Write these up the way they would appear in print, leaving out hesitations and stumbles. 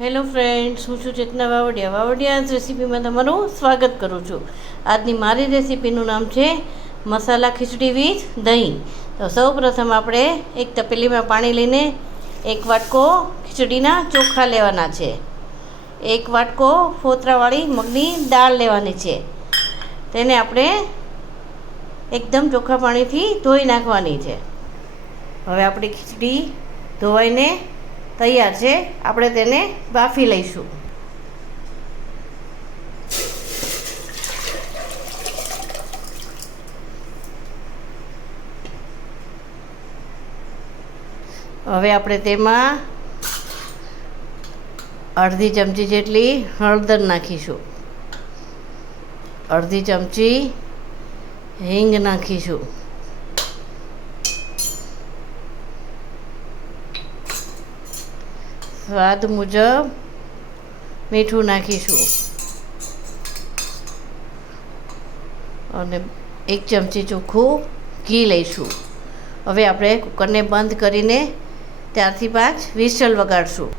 Hello friends, હું છું ચેતના વાવડિયા રેસીપીમાં તમારું સ્વાગત કરું છું. આજની મારી રેસીપીનું નામ છે મસાલા ખીચડી વિથ દહીં. તો સૌ પ્રથમ આપણે એક તપેલીમાં પાણી લઈને એક વાટકો ખીચડીના ચોખા લેવાના છે. એક વાટકો ફોતરાવાળી મગની દાળ લેવાની છે. તેને આપણે એકદમ ચોખ્ખા પાણીથી ધોઈ નાખવાની છે. હવે આપણી ખીચડી ધોવાઈને તૈયાર છે. આપણે તેને બાફી લઈશું. હવે આપણે તેમાં અડધી ચમચી જેટલી હળદર નાખીશું, અડધી ચમચી હિંગ નાખીશું, સ્વાદ મુજબ મીઠું નાખીશું અને એક ચમચી ચોખ્ખું ઘી લઈશું. હવે આપણે કુકરને બંધ કરીને 4 થી 5 વિસલ વગાડશું.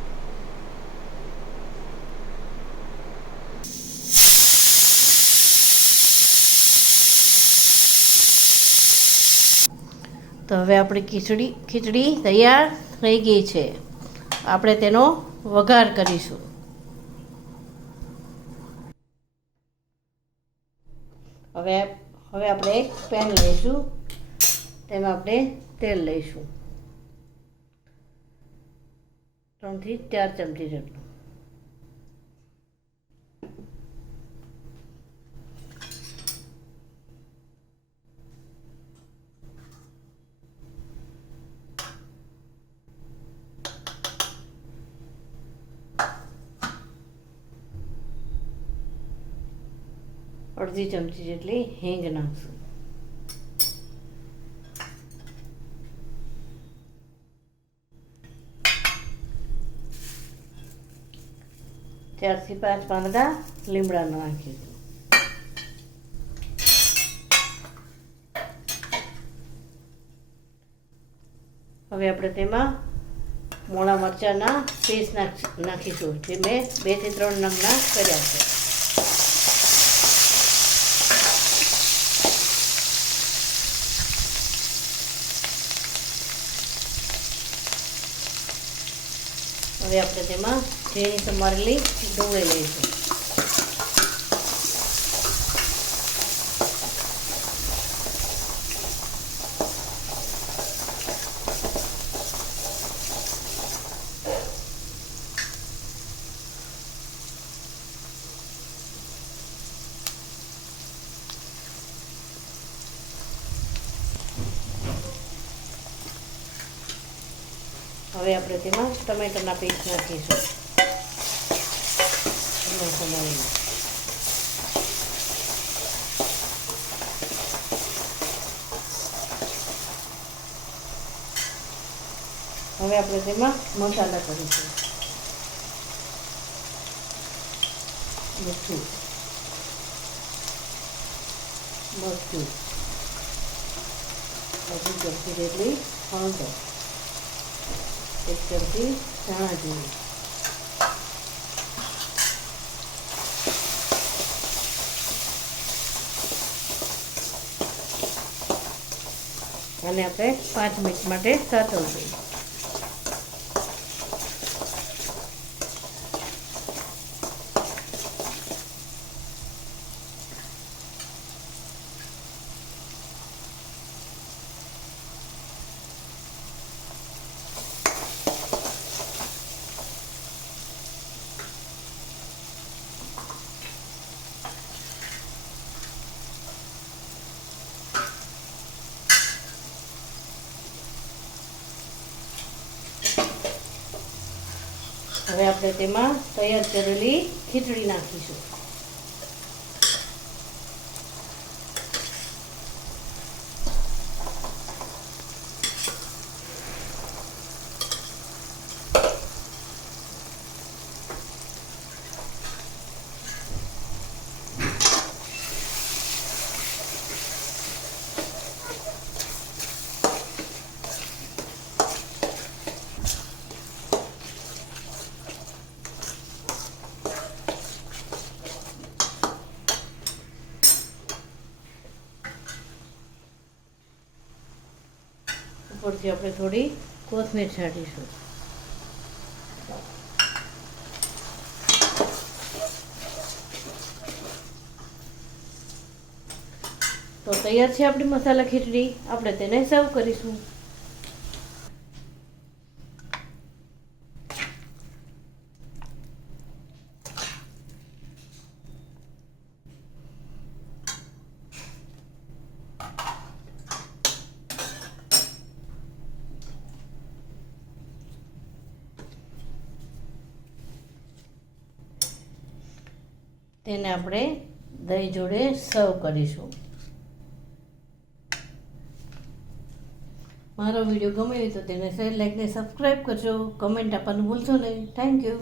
તો હવે આપણી ખીચડી તૈયાર થઈ ગઈ છે. આપણે તેનો વઘાર કરીશું. હવે આપણે એક પેન લઈશું. તેમાં આપણે તેલ લઈશું, 3 થી 4 ચમચી જેટલું. અડધી ચમચી જેટલી હિંગ નાખશું. ચાર થી 5 પાંદડા લીમડાના નાખીશું. હવે આપણે તેમાં મોળા મરચાંના પીસ નાખીશું, જે મેં 2 થી 3 નંગના કર્યા છે. હવે આપણે તેમાં ઝીણી સમારેલી ડુંગળી લઈશું. હવે આપણે તેમાં ટમેટાના પીસ નાખીશું. હવે આપણે તેમાં મસાલા કરીશું. મીઠું, મરચું, અડધી ચમચી જેટલી હળદર, 1 ચમચી ધાણા જીરું, અને આપણે 5 મિનિટ માટે સાતળશું. હવે આપણે તેમાં તૈયાર કરેલી ખીચડી નાખીશું. ઉપરથી આપણે થોડી કોથમીર છાંટીશું. તો તૈયાર છે આપણી મસાલા ખીચડી. આપણે તેને સર્વ કરીશું. તેને આપણે દહીં જોડે સર્વ કરીશું. મારો વિડીયો ગમે તો તેને શેર, લાઈક ને સબસ્ક્રાઈબ કરજો. કમેન્ટ આપવાનું ભૂલશો નહીં. Thank you.